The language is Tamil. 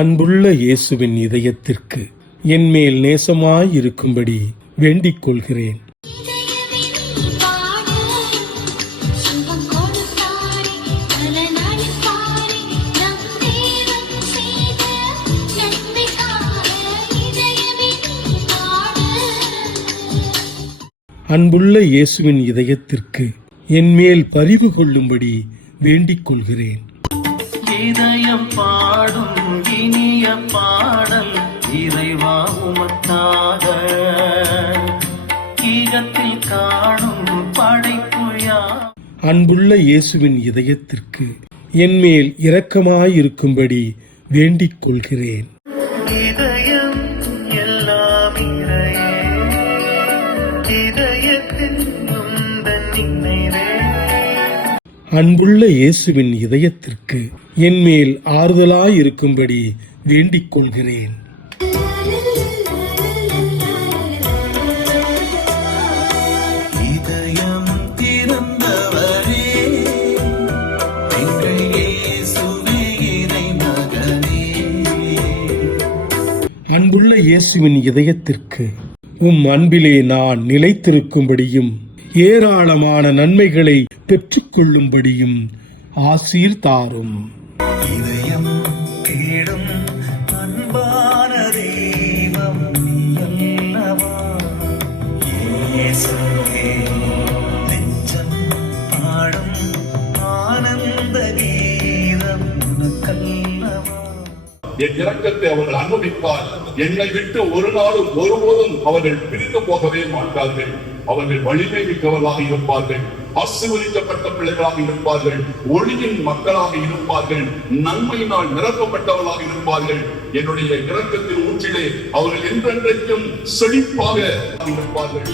அன்புள்ள இயேசுவின் இதயத்திற்கு என்மேல் நேசமாயிருக்கும்படி வேண்டிக் கொள்கிறேன். அன்புள்ள இயேசுவின் இதயத்திற்கு என்மேல் பரிவு கொள்ளும்படி வேண்டிக் கொள்கிறேன். இதயம் பாடும் இனிய பாடல் இறைவா உமக்காக, ஈகத்தில் காணும் படைப்புயா. அன்புள்ள இயேசுவின் இதயத்திற்கு என்மேல் இரக்கமாயிருக்கும்படி வேண்டிக் கொள்கிறேன். இதயம் எல்லாம் இறையே, இதயத்தின் உந்தன் நினைவே. அன்புள்ள இயேசுவின் இதயத்திற்கு என்மேல் ஆறுதலாயிருக்கும்படி வேண்டிக் கொள்கிறேன். இதயம் திறந்தவரே, எங்கள் இயேசுவே இறைமகனே. அன்புள்ள இயேசுவின் இதயத்திற்கு அன்பிலே நான் நிலைத்திருக்கும்படியும் ஏராளமான நன்மைகளை பெற்றுக்கொள்ளும்படியும் ஆசீர் தாரும். இதயம் கேடும் அன்பான தெய்வம் நீயல்லவா, இயேசுவே நெஞ்சம் பாடும் ஆனந்த கீதம் உனக்கல்லவா. என் இரக்கத்தை அவர்கள் அனுபவிப்பார். என்னை விட்டு ஒரு நாளும் ஒருபோதும் அவர்கள் பிரிந்து போகவே மாட்டார்கள். அவர்கள் வலிமை மிக்கவர்களாக இருப்பார்கள், ஆசீர்வதிக்கப்பட்ட பிள்ளைகளாக இருப்பார்கள், ஒளியின் மக்களாக இருப்பார்கள், நன்மையினால் நிரப்பப்பட்டவர்களாக இருப்பார்கள். என்னுடைய இரக்கத்தின் ஊற்றிலே அவர்கள் என்றென்றைக்கும் செழிப்பாக இருப்பார்கள்.